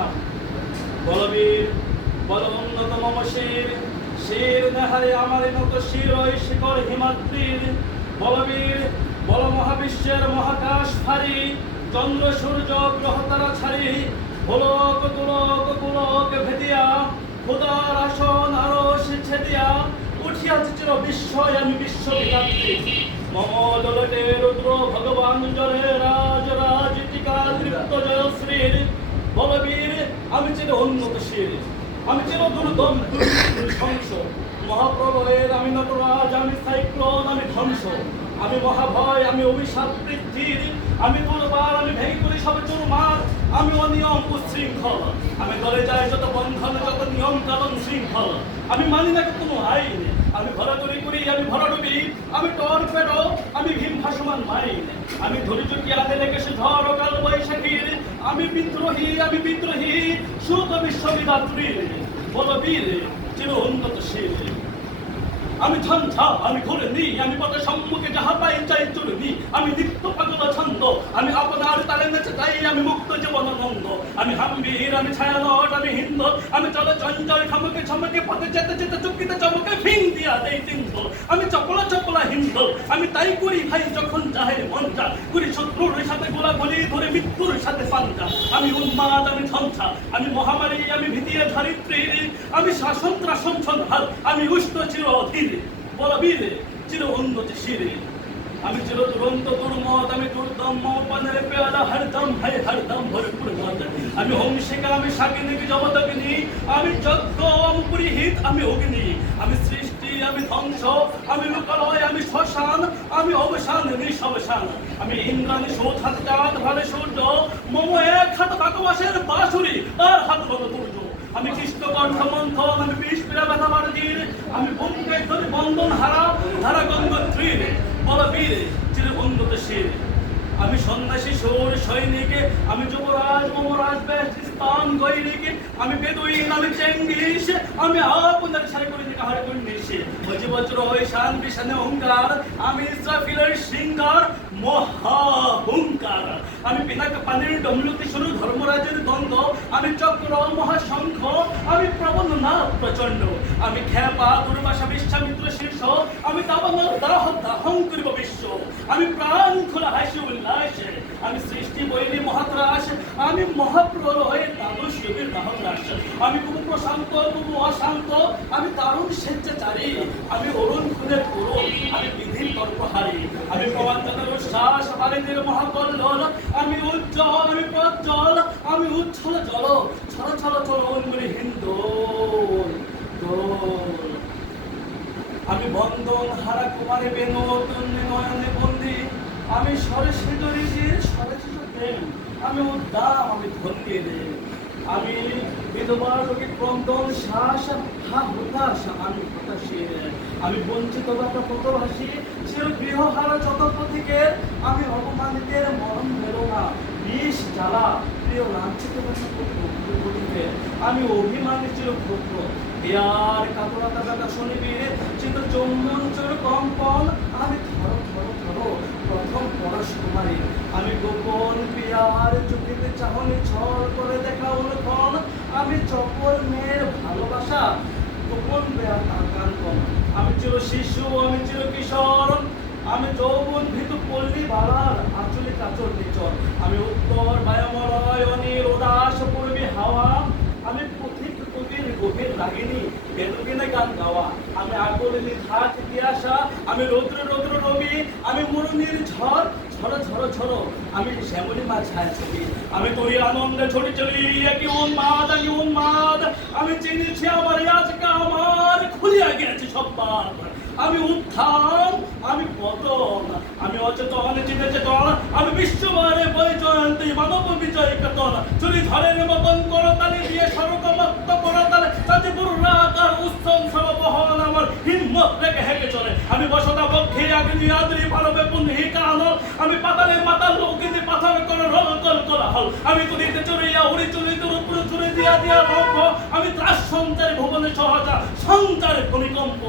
প্রতিষ্ঠা বলবীর বল শির শির নেহারে আমার নত শির ওই শিকর হিমাদ্রির। বলবীর বল মহাবিশ্বের মহাকাশ ফারি চন্দ্র, সূর্য, গ্রহ তারা ছাড়ি। তুলক পুলক ভেদিয়া, খোদার আসন আরও ছেদিয়া উঠিয়াছে চির বিস্ময় আমি বিশ্ব মম দলটে রুদ্র ভগবান জলে আমি চাই উন্নত শির আমি চির দুর্দম ধ্বংস। মহাপ্রলয়ের আমি নটরাজ, আমি সাইক্লোন, আমি ধ্বংস। আমি মহাভয়, আমি অভিশাপ বৃদ্ধির আমি দুর্বার আমি ভেঙে করি সব চুরমার। আমি অনিয়ম উচ্ছৃঙ্খল। আমি দলে যাই যত বন্ধন, যত নিয়ম কানুন শৃঙ্খল। আমি মানি না কোনো আইন। ভরাডুবি করি আমি ভরাডুবি আমি টর্পেডো আমি ভীম ভাসমান মাইন আমি ধরি চুকি আগে লেগে সে ঝড় কাল বৈশাখীর, আমি বিদ্রোহী আমি বিদ্রোহী, সুখ বিশ্ববিদাত্রীর বলবীর চির উন্নত শীল আমি ঝঞ্ঝা আমি ঘুরে নি আমি পথে সম্মুখে যাহা পাই চাই চুরে নি আমি নিত্য পাগল ছন্দ, আমি আপনার তালে নেচে তাই আমি মুক্ত জীবন আনন্দ আমি হাম্বীর, আমি ছায়ানট, আমি হিন্দ আমি চলে চঞ্চল খামকে ছমকে পথে যেতে যেতে চুক্তিতে চমকে ফিং দিয়া দেই তিন্দ আমি চপলা চপলা হিন্দ আমি তাই করি ভাই, যখন চাহে মন যা করি শত্রুর সাথে গোলা গলি ধরে মৃত্যুর সাথে পাঞ্জা। আমি উন্মাদ, আমি ঝঞ্ঝা আমি মহামারী, আমি ভীতিয়ে ধরিত্রী আমি শাসন ত্রাসন সংহার আমি উষ্ণ চির অধীর। বল বীরে চির উন্নতি শিরে। আমি চির দুরন্ত দুর্মত আমি দুর্দম পানের পেয়ালা। হরদম হাই হরদম, ভরপুর মত আমি হোম শিকা আমি শাকিনী জগতগ্নি আমি যজ্ঞ, আমি পুরীহিত, আমি অগ্নি। আমি সৃষ্টি আমি ধ্বংস, আমি লোকালয়, আমি শ্মশান, আমি অবসান নিঃশবসান আমি ইন্দ্রানি শোধ হাত চাঁদ ভালে সূর্য, মম এক হাত বাকবাসের বাঁশুরি, আর হাত বলো দুর্য আমি কৃষ্ণ কণ্ঠ মন্থন, আমি বিষ পীড়া ব্যথা মার্জির আমি বন্ধু বন্ধন হারা, ধারা গঙ্গোত্রীর বলবীর চির উন্নত শির। আমি সন্ন্যাসী সৌর সৈনিকে, আমি যুবরাজ মমরাজ ব্যস্তান গৈরিকে, আমি বেদুইন আমি চেঙ্গিস, আমি আপনার সারে করে দিকে হারে করে নিশে বজি বজ্র হয়ে শান্তি সানে অহংকার, আমি ইসরাফিলের সিংহার মহা হুঙ্কার আমি পিনাক পানির ডমলুতি শুরু ধর্মরাজের দ্বন্দ্ব, আমি চক্র মহাশঙ্খ আমি প্রবন্ধ না প্রচণ্ড আমি খেপা দুর্বাসা বিশ্বামিত্র শীর্ষ, আমি দাবানল দাহ দাহং করিব বিশ্ব। আমি প্রাণ খোলা হাসি উল্লাসে, আমি সৃষ্টি বৈরী মহাত্রাস, আমি মহাপ্রলয় তাদুষ যোগের দাহরাস আমি কুমু প্রশান্ত, কুমু অশান্ত, আমি দারুণ স্বেচ্ছাচারী আমি আমি বন্দন হারা কুমারে বেনু তন্নি নয়নে বন্দি। আমি সরস্বী দরিজির সরস্বী প্রেম। আমি উদ্দাম, আমি ধন্যে রে আমি বিধবা লোকে ক্রন্দন, শ্বাস হা হতাশ, আমি হতাশী আমি বঞ্চিত বাতা পতভাসী চির গৃহহারা যত পথিকের আমি অপমানিতের মরণ মেলো না। বিষ, জ্বালা, প্রিয় লাঞ্ছিত পথিকে আমি অভিমানী চির ক্ষুদ্র। বিয়ার কাতরাতা কাটা শনিবীর চিত চৌমঞ্চর কম্পন। আমি ধরো ধরো ধরো, প্রথম পরশ কুমারী আমি গোপন পিয়ার চোখেতে চাহনি ছল করে দেখা অনুক্ষণ আমি চপল মেয়ের ভালোবাসা, গোপন বেয়ার কাঙ্কন আমি চির শিশু, আমি চির কিশোর। আমি যৌবন ভীতু পল্লী বালার আঞ্চলিক আচর নিচর। আমি আমি আমি রৌদ্র রৌদ্র রবি, আমি মুরুনির ঝড় ঝড় ঝড় আমি শ্যামলী মা ছায়া আমি তোর আনন্দে ছড়ি চলি একই উন্মাদ আমি উন্মাদ। আমি চিনেছি আমার আজকে আমার, খুলিয়া গিয়েছে সব বাদ আমি উত্থান, আমি পতন। আমি অচেতন চিনে চেতন আমি বিশ্বমানে পরিচয়ন্তী, মানব বিজয় কেতন। চুরি ঝড়ের মতন চলে। আমি বসতা পক্ষে আগ্নি আদ্রি পারবে পুণ্যি কান আমি পাতালে মাতাল লোকিতে পাথর করে রল কল করা হল আমি তুলিতে চড়িয়া উড়ি চুরি তোর উপরে চুরি দিয়া দিয়া রক্ষ আমি ত্রাস সঞ্চারে ভুবনে সহজা সঞ্চারে ভূমিকম্প।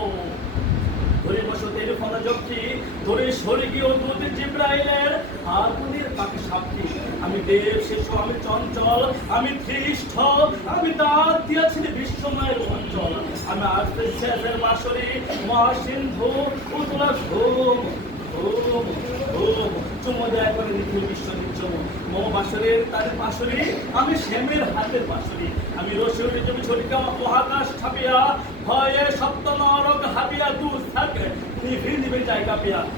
ধরে বসতের ফলযক্ষী ধরে স্বর্গীয় দূত জিব্রাইলের আগুনের পাখি সাক্ষী আমি দেব শিশু আমি চঞ্চল, আমি খ্রিস্ট আমি দাঁত দিয়েছি বিশ্বময়ের আমি শ্যামের হাতের পাশরি আমি রসিউরি জমি ছড়িকা মহাকাশ ছাপিয়া, ভয়ে সপ্ত নরক হাবিয়া থাকে জায়গা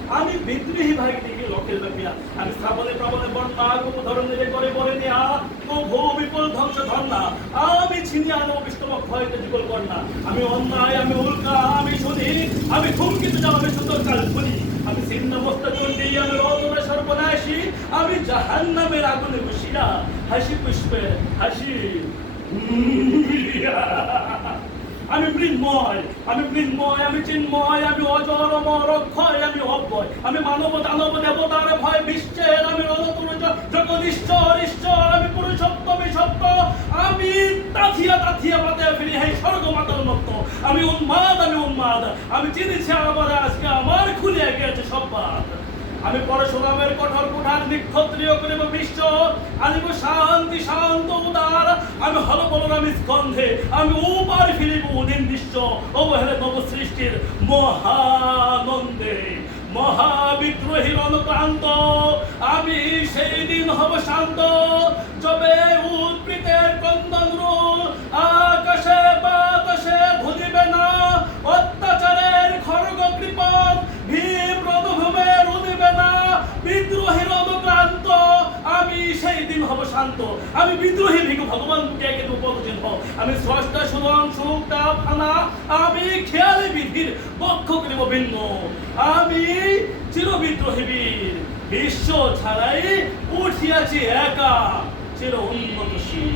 আমি বিদ্রোহী ভাই দিকে ব্যাপিয়া। আমি শ্রাবণে প্রবণে বন্যা গোপ ধরনের করে বলে নেয়া। ও ভূ বিপুল ধ্বংস ধর্ণা। আমি ছিনিয়া আনো ভয়তে যুগল কন্যা আমি আমি উল্কা, আমি শুনি আমি থুমকিতে যাও আমি সুন্দর কাল আমি ছিন্ন মস্ত আমি সর্বনাশী, আমি জাহান নামের আগুনে বসিয়া হাসি পুষ্পের হাসি। আমি মৃন্ময় আমি মৃন্ময়, আমি চিন্ময়, আমি অজর অক্ষয়, আমি অব্যয়। আমি মানব, দানব, দেবতার ভয়, বিশ্বের আমি উন্মাদ আমি উন্মাদ। আমি চিনেছি আমার আজকে আমার খুলে সব বাদ। আমি পরশুরামের কঠোর কুঠার নিক্ষত্রিয় করিব বিশ্ব আনিব শান্তি, শান্ত, উদার। আমি হল বলরাম স্কন্ধে, আমি উপার ফিরিব বিশ্ব অবহেলে নব সৃষ্টির মহানন্দে মহাবিদ্রোহীর অনুপ্রান্ত আমি সেই দিন হব শান্ত, যবে উদ্বৃতের কন্দন রোল আকাশে বাতাসে ভুজিবে না অত্যাচারের খড়গ কৃপণ ভীম রণভূমের উদিবে না বিদ্রোহীর অনুক্রান্ত আমি সেই দিন হব শান্ত আমি বিদ্রোহী ভিগু ভগবান বুকে উপযোজন হব আমি স্রষ্টা সুদন ফানা আমি খেয়ালি বিধির পক্ষ করিব ভিন্ন। আমি চির বিদ্রোহী বীর। বিশ্ব ছাড়াই উঠিয়াছি একা চির উন্নতশীল